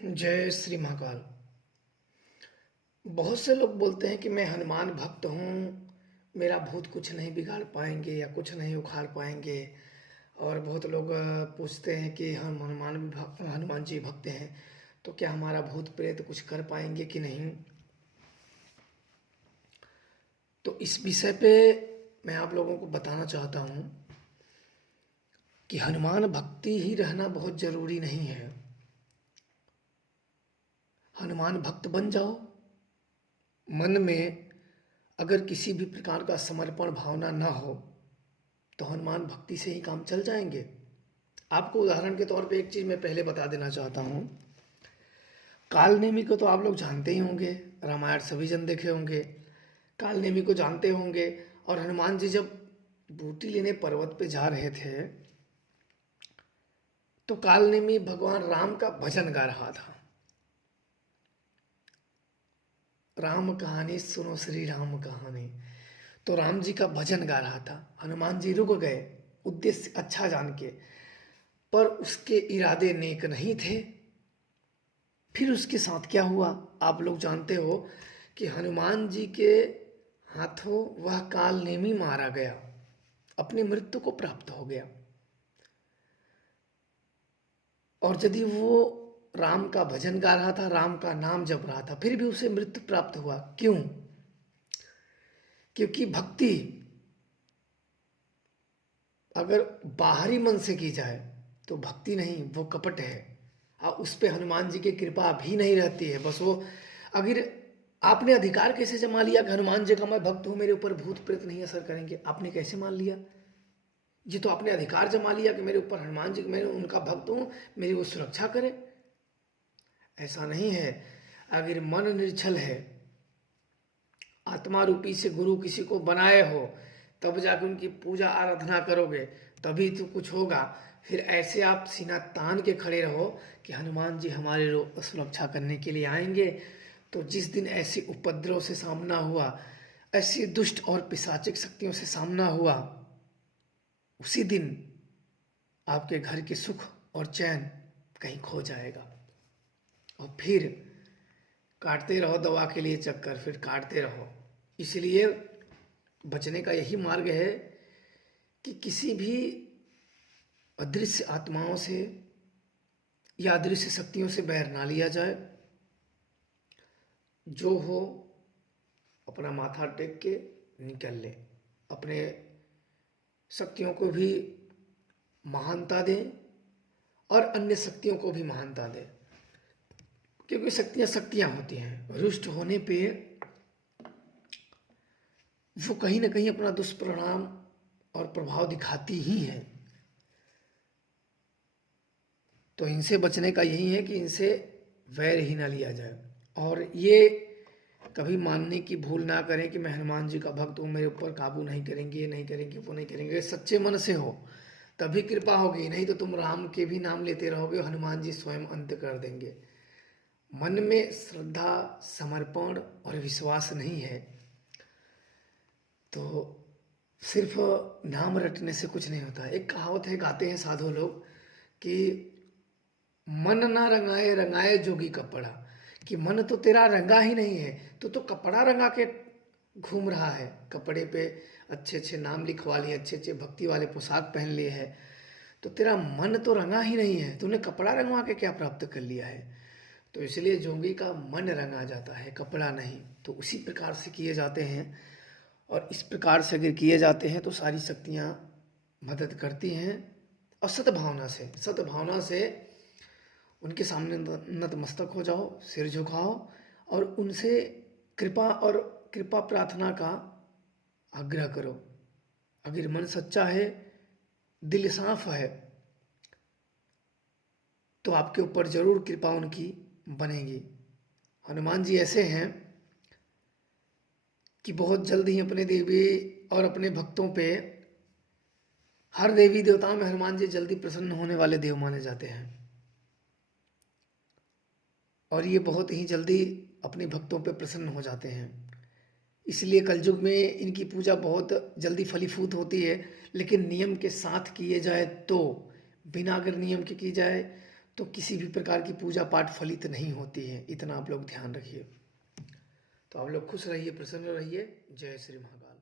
जय श्री महाकाल। बहुत से लोग बोलते हैं कि मैं हनुमान भक्त हूँ, मेरा भूत कुछ नहीं बिगाड़ पाएंगे या कुछ नहीं उखाड़ पाएंगे। और बहुत लोग पूछते हैं कि हम हनुमान जी भक्त हैं, तो क्या हमारा भूत प्रेत कुछ कर पाएंगे कि नहीं। तो इस विषय पे मैं आप लोगों को बताना चाहता हूँ कि हनुमान भक्ति ही रहना बहुत ज़रूरी नहीं है। हनुमान भक्त बन जाओ, मन में अगर किसी भी प्रकार का समर्पण भावना ना हो तो हनुमान भक्ति से ही काम चल जाएंगे। आपको उदाहरण के तौर पे एक चीज़ मैं पहले बता देना चाहता हूँ। काल नेमी को तो आप लोग जानते ही होंगे, रामायण सभी जन देखे होंगे। काल नेमी को जानते होंगे। और हनुमान जी जब बूटी लेने पर्वत पे जा रहे थे तो काल नेमी भगवान राम का भजन गा रहा था। राम कहानी सुनो श्री राम कहानी। तो राम जी का भजन गा रहा था। हनुमान जी रुक गए, उद्देश्य अच्छा जान के, पर उसके इरादे नेक नहीं थे। फिर उसके साथ क्या हुआ आप लोग जानते हो कि हनुमान जी के हाथों वह काल नेमी मारा गया, अपनी मृत्यु को प्राप्त हो गया। और यदि वो राम का भजन गा रहा था, राम का नाम जप रहा था, फिर भी उसे मृत्यु प्राप्त हुआ। क्यों? क्योंकि भक्ति अगर बाहरी मन से की जाए तो भक्ति नहीं, वो कपट है। उस पे हनुमान जी की कृपा भी नहीं रहती है। बस वो, अगर आपने अधिकार कैसे जमा लिया कि हनुमान जी का मैं भक्त हूँ, मेरे ऊपर भूत प्रेत नहीं असर करेंगे? आपने कैसे मान लिया? ये तो आपने अधिकार जमा लिया कि मेरे ऊपर हनुमान जी, मैं उनका भक्त हूँ, मेरी वो सुरक्षा करे। ऐसा नहीं है। अगर मन निर्छल है, आत्मा रूपी से गुरु किसी को बनाए हो, तब जाकर उनकी पूजा आराधना करोगे, तभी तो कुछ होगा। फिर ऐसे आप सीना तान के खड़े रहो कि हनुमान जी हमारे सुरक्षा करने के लिए आएंगे। तो जिस दिन ऐसी उपद्रव से सामना हुआ, ऐसी दुष्ट और पिशाचिक शक्तियों से सामना हुआ, उसी दिन आपके घर के सुख और चैन कहीं खो जाएगा। और फिर काटते रहो दवा के लिए चक्कर, फिर काटते रहो। इसलिए बचने का यही मार्ग है कि किसी भी अदृश्य आत्माओं से या अदृश्य शक्तियों से बैर ना लिया जाए। जो हो अपना माथा टेक के निकल ले, अपने शक्तियों को भी महानता दें और अन्य शक्तियों को भी महानता दें। क्योंकि शक्तियाँ शक्तियाँ होती हैं, रुष्ट होने पे वो कहीं ना कहीं अपना दुष्परिणाम और प्रभाव दिखाती ही हैं। तो इनसे बचने का यही है कि इनसे वैर ही ना लिया जाए। और ये कभी मानने की भूल ना करें कि मैं हनुमान जी का भक्त हूँ, मेरे ऊपर काबू नहीं करेंगे, ये नहीं करेंगे, वो नहीं करेंगे। सच्चे मन से हो तभी कृपा होगी, नहीं तो तुम राम के भी नाम लेते रहोगे, हनुमान जी स्वयं अंत कर देंगे। मन में श्रद्धा, समर्पण और विश्वास नहीं है तो सिर्फ नाम रटने से कुछ नहीं होता। एक कहावत है, गाते हैं साधु लोग कि मन ना रंगाए रंगाए जोगी कपड़ा। कि मन तो तेरा रंगा ही नहीं है, तो कपड़ा रंगा के घूम रहा है। कपड़े पे अच्छे अच्छे नाम लिखवा लिए, अच्छे अच्छे भक्ति वाले पोशाक पहन लिए है, तो तेरा मन तो रंगा ही नहीं है। तूने कपड़ा रंगवा के क्या प्राप्त कर लिया है? तो इसलिए जोगी का मन रंगा जाता है, कपड़ा नहीं। तो उसी प्रकार से किए जाते हैं। और इस प्रकार से अगर किए जाते हैं तो सारी शक्तियाँ मदद करती हैं। और सद्भावना से उनके सामने नतमस्तक हो जाओ, सिर झुकाओ और उनसे कृपा प्रार्थना का आग्रह करो। अगर मन सच्चा है, दिल साफ है, तो आपके ऊपर जरूर कृपा उनकी बनेगी। हनुमान जी ऐसे हैं कि बहुत जल्द ही अपने देवी और अपने भक्तों पे, हर देवी देवताओं में हनुमान जी जल्दी प्रसन्न होने वाले देव माने जाते हैं। और ये बहुत ही जल्दी अपने भक्तों पे प्रसन्न हो जाते हैं। इसलिए कलयुग में इनकी पूजा बहुत जल्दी फलीभूत होती है। लेकिन नियम के साथ किए जाए तो, बिना अगर नियम के की जाए तो किसी भी प्रकार की पूजा पाठ फलित नहीं होती है, इतना आप लोग ध्यान रखिए। तो आप लोग खुश रहिए, प्रसन्न रहिए। जय श्री महाकाल।